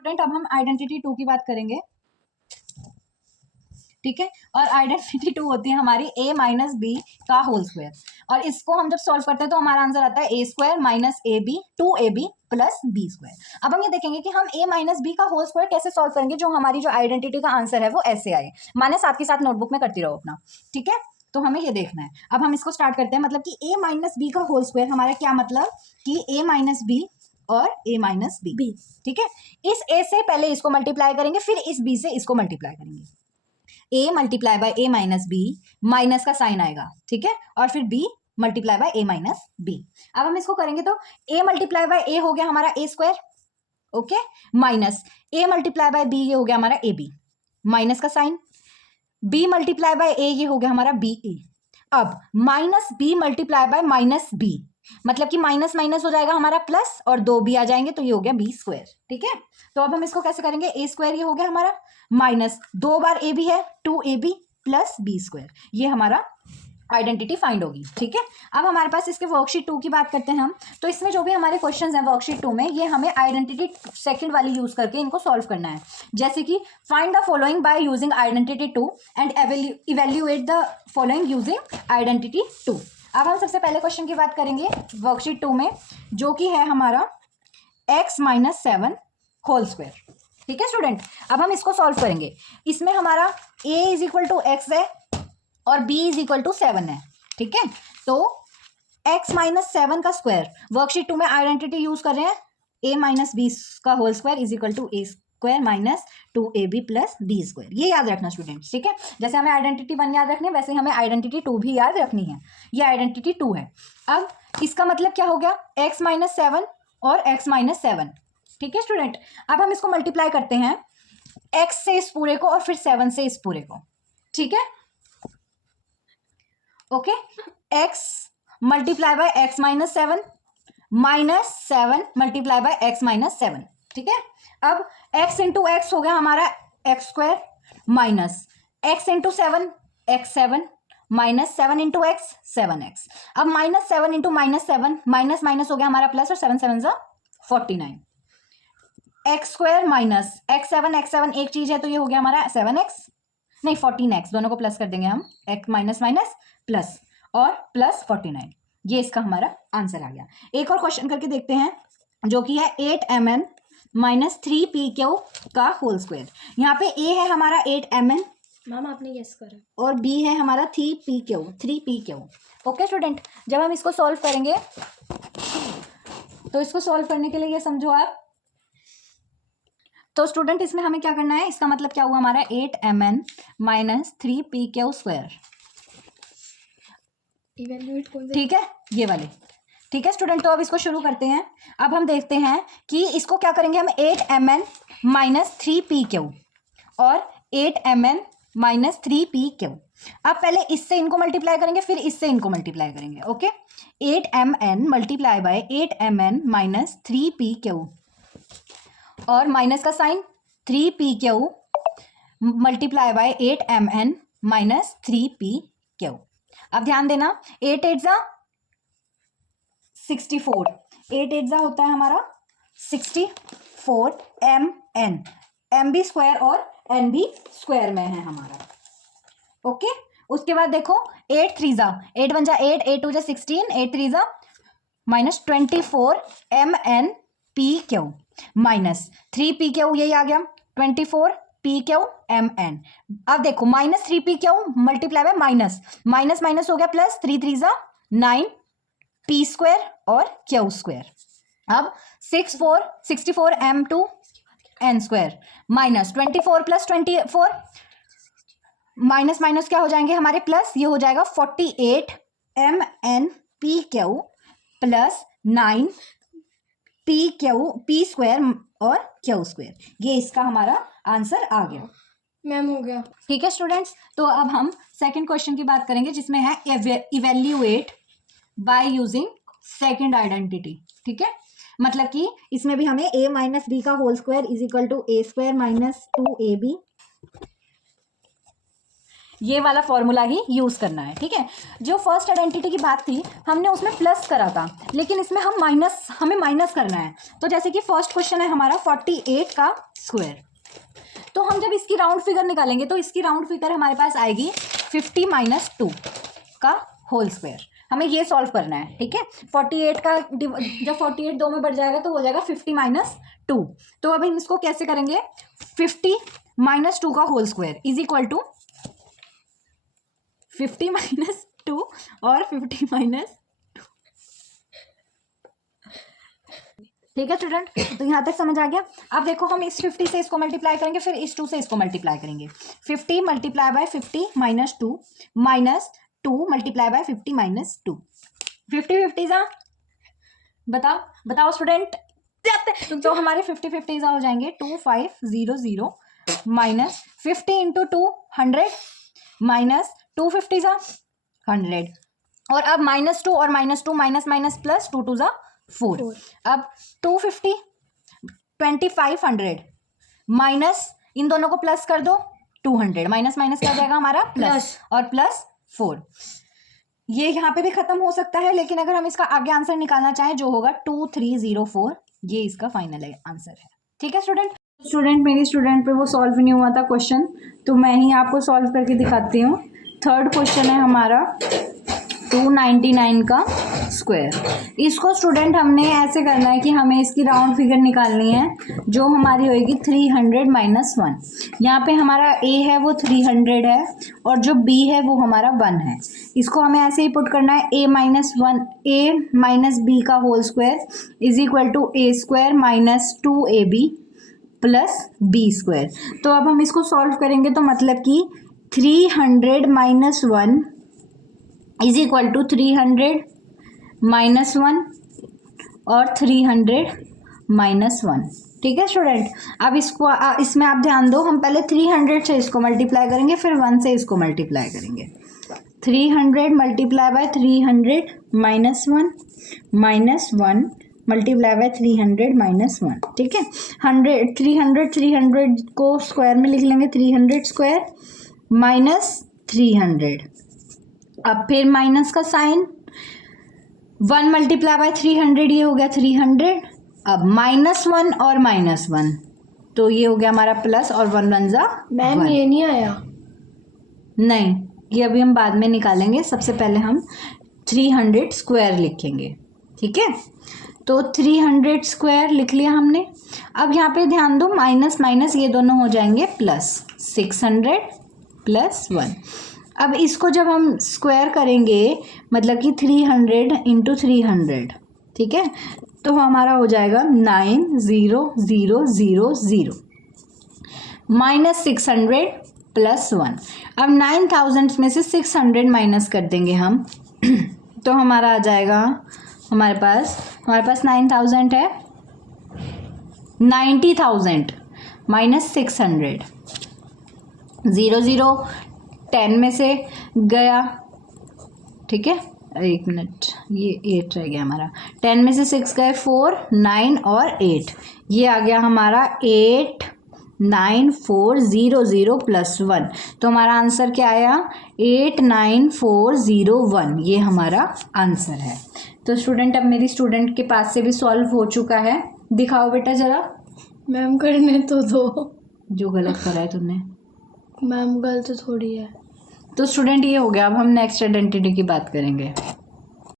Student अब हम identity 2 की बात करेंगे, ठीक है। और आइडेंटिटी 2 होती है हमारी a माइनस बी का होल स्क्वायर, और इसको हम जब सॉल्व करते हैं तो हमारा आंसर आता है a square minus A B 2ab plus B square. अब हम ये देखेंगे कि हम a माइनस बी का होल स्क्वायर कैसे सॉल्व करेंगे जो हमारी जो आइडेंटिटी का आंसर है वो ऐसे आए। माने साथ के साथ नोटबुक में करती रहो अपना, ठीक है। तो हमें ये देखना है। अब हम इसको स्टार्ट करते हैं, मतलब कि a माइनस बी का होल स्क्वायर हमारा क्या मतलब कि a माइनस बी और a माइनस बी, ठीक है। इस a से पहले इसको मल्टीप्लाई करेंगे, फिर इस b से इसको मल्टीप्लाई करेंगे। a multiply by a minus B, minus का साइन आएगा, ठीक है, और फिर b multiply by a minus B. अब हम इसको करेंगे तो a मल्टीप्लाई बाय a हो गया हमारा a square, okay, minus a multiply by b ये हो गया हमारा ए बी, माइनस का sign, b multiply by a ये हो गया हमारा बी ए। अब minus b multiply by minus b, मतलब कि माइनस माइनस हो जाएगा हमारा प्लस, और दो b आ जाएंगे तो ये हो गया b स्क्वायर, ठीक है। तो अब हम इसको कैसे करेंगे, a स्क्वायर ये हो गया हमारा, माइनस दो बार ए बी है 2ab प्लस बी स्क्वायर, ये हमारा आइडेंटिटी फाइंड होगी, ठीक है। अब हमारे पास इसके वर्कशीट 2 की बात करते हैं हम, तो इसमें जो भी हमारे क्वेश्चंस हैं वर्कशीट 2 में, ये हमें आइडेंटिटी सेकंड वाली यूज करके इनको सॉल्व करना है। जैसे कि find the following by using identity 2 and evaluate the following using identity 2। अब हम सबसे पहले क्वेश्चन की बात करेंगे वर्कशीट 2 में, जो कि है हमारा x माइनस 7 होल स्क्वायर, ठीक है स्टूडेंट। अब हम इसको सॉल्व करेंगे। इसमें हमारा a is equal to X है और b इज इक्वल टू 7 है, ठीक है। तो x माइनस 7 का स्क्वायर, वर्कशीट 2 में आइडेंटिटी यूज कर रहे हैं, a माइनस बी का whole square is equal to a square minus 2ab plus B square. ये याद रखना स्टूडेंट्स, ठीक है। जैसे हमें आइडेंटिटी 1 याद रखनी है, वैसे ही हमें आइडेंटिटी 2 भी याद रखनी है। ये आइडेंटिटी 2 है। अब इसका मतलब क्या हो गया, x माइनस 7 और x माइनस 7, ठीक है स्टूडेंट। अब हम इसको मल्टीप्लाई करते हैं x से इस पूरे को और फिर 7 से इस पूरे को, ठीक है, okay. x multiply by x minus 7 minus 7 multiply by x minus 7, ठीक है। अब x इंटू एक्स हो गया हमारा x square, minus x into 7 x7 minus 7 into x 7x। अब minus 7 into minus 7, minus minus हो गया हमारा प्लस, और 7 7 जा 49, एक्स स्क्वायर माइनस x7 एक चीज है तो ये हो गया हमारा 7x, नहीं 14x, दोनों को प्लस कर देंगे हम, x माइनस माइनस प्लस और प्लस 49, ये इसका हमारा आंसर आ गया। एक और क्वेश्चन करके देखते हैं, जो कि है 8mn माइनस 3pq का होल स्क्वायर। यहाँ पे a है हमारा 8mn, मैम आपने गेस करा, और b है हमारा 3pq। ओके स्टूडेंट, जब हम इसको सॉल्व करेंगे तो इसको सॉल्व करने के लिए ये समझो आप, तो स्टूडेंट इसमें हमें क्या करना है, इसका मतलब क्या हुआ हमारा 8mn minus 3pq square, evaluate कौन सा, ठीक है, ये वाले, ठीक है स्टूडेंट। तो अब इसको शुरू करते हैं। अब हम देखते हैं कि इसको क्या करेंगे हम, 8mn माइनस 3pq और 8mn माइनस 3pq। अब पहले इससे इनको मल्टीप्लाई करेंगे, फिर इससे इनको मल्टीप्लाई करेंगे, okay. 8mn multiply by 8mn minus 3pq, और माइनस का sign 3pq multiply by 8mn minus 3pq। अब ध्यान देना, 8 8 जा 64, 8 8 जा होता है हमारा 64 mn, mb स्क्वायर और nb स्क्वायर में है हमारा, ओके। उसके बाद देखो 8 3 जा 8 1 जा 8, 8 2 जा 16, 8 3 जा minus 24 mn pq minus 3pq, यही आ गया 24 pq mn। अब देखो minus 3pq multiply by minus, minus minus हो गया प्लस, 3 3 जा 9 p स्क्वायर और q स्क्वायर। अब 64 m2 n square minus 24 plus 24, minus minus क्या हो जाएंगे हमारे प्लस, ये हो जाएगा 48 mn pq plus 9 p square और q स्क्वायर, ये इसका हमारा आंसर आ गया। मैम हो गया, ठीक है स्टूडेंट्स। तो अब हम सेकंड क्वेश्चन की बात करेंगे, जिसमें है evaluate by using second identity, ठीक है। मतलब कि इसमें भी हमें a माइनस बी का whole square is equal to a square minus 2ab, ये वाला फॉर्मूला ही यूज़ करना है, ठीक है। जो फर्स्ट आइडेंटिटी की बात थी हमने उसमें प्लस करा था, लेकिन इसमें हमें माइनस करना है। तो जैसे कि फर्स्ट क्वेश्चन है हमारा 48 का स्क्वायर, तो हम जब इसकी राउंड फिगर निकालेंगे तो इसकी राउंड फिगर हमारे पास आएगी 50 - 2 का होल स्क्वायर। हमें ये सॉल्व करना है, ठीक है। 48 का जब 48 दो में बढ़ जाएगा तो हो जाएगा 50 - 2। तो अब हम इसको कैसे करेंगे, 50 - 2 का whole square is equal to 50 - 2 और 50 ठीक है स्टूडेंट, तो यहाँ तक समझ आ गया। अब देखो हम इस 50 से इसको मल्टीप्लाई करेंगे, फिर इस 2 से इसको मल्टीप्लाई करेंगे। 50 × 50 - 2 माइनस 2 × 50 - 2 50 जा बताओ स्टूडेंट। तो हमारे 50 जा हो जाएंगे 2500 माइनस 50 × 2 100 माइनस 250 जा 100। और अब -2 और -2 माइनस प्लस 2 2 जा 4। अब 250 2500 माइनस इन दोनों को प्लस कर दो 200 माइनस क्या जाएगा हमारा प्लस और प्लस 4। ये यहाँ पे भी खत्म हो सकता है, लेकिन अगर हम इसका आगे आंसर निकालना चाहें जो होगा 2304, ये इसका फाइनल आंसर है, ठीक है स्टूडेंट। मेरी स्टूडेंट पे वो सॉल्व नहीं हुआ था क्वेश्चन, तो मैं ही आपको सॉल्व करके दिखाती हूँ। थर्ड क्वेश्चन है हमारा 299 का स्क्वायर। इसको स्टूडेंट हमने ऐसे करना है कि हमें इसकी राउंड फिगर निकालनी है, जो हमारी होएगी 300 - 1। यहाँ पे हमारा a है वो 300 है और जो b है वो हमारा 1 है। इसको हमें ऐसे ही पुट करना है a - b का whole square is equal to a² - 2ab plus b²। तो अब हम इसको सॉल्व करेंगे तो मतलब कि 300 - 1 इज इक्वल टू 300 - 1 और 300 - 1, ठीक है स्टूडेंट। अब इसको इसमें आप ध्यान दो, हम पहले 300 से इसको मल्टीप्लाई करेंगे, फिर 1 से इसको मल्टीप्लाई करेंगे। 300 × 300 - 1 माइनस 1 मल्टीप्लाई बाय 300 - 1, ठीक है। 300 को स्क्वायर में लिख लेंगे, 300² माइनस 300। अब फिर माइनस का साइन, 1 मल्टीप्लाई बाय 300 ये हो गया 300। अब -1 और -1 तो ये हो गया हमारा प्लस और 1 1 जा मैम ये नहीं आया। नहीं, ये अभी हम बाद में निकालेंगे। सबसे पहले हम 300² लिखेंगे, ठीक है। तो 300² लिख लिया हमने। अब यहाँ पे ध्यान दो, माइनस माइनस ये दोनों हो जाएंगे प्लस, 600 + 1। अब इसको जब हम स्क्वायर करेंगे मतलब कि 300 × 300, ठीक है, तो हमारा हो जाएगा 90000 माइनस 600 + 1। अब 9000 में से 600 माइनस कर देंगे हम तो हमारा आ जाएगा, हमारे पास 9000 है, 90,000 माइनस 600, 0 10 में से गया, ठीक है। एक मिनट, ये 8 रह गया हमारा, 10 में से 6 गए, 4 9 और 8, ये आ गया हमारा 89400 + 1। तो हमारा आंसर क्या आया, 89401, ये हमारा आंसर है। तो स्टूडेंट अब मेरी स्टूडेंट के पास से भी सॉल्व हो चुका है, दिखाओ बेटा ज़रा। मैम करने तो दो। जो गलत करा है तुमने। मैम गलत थोड़ी है। तो स्टूडेंट ये हो गया। अब हम नेक्स्ट आइडेंटिटी की बात करेंगे।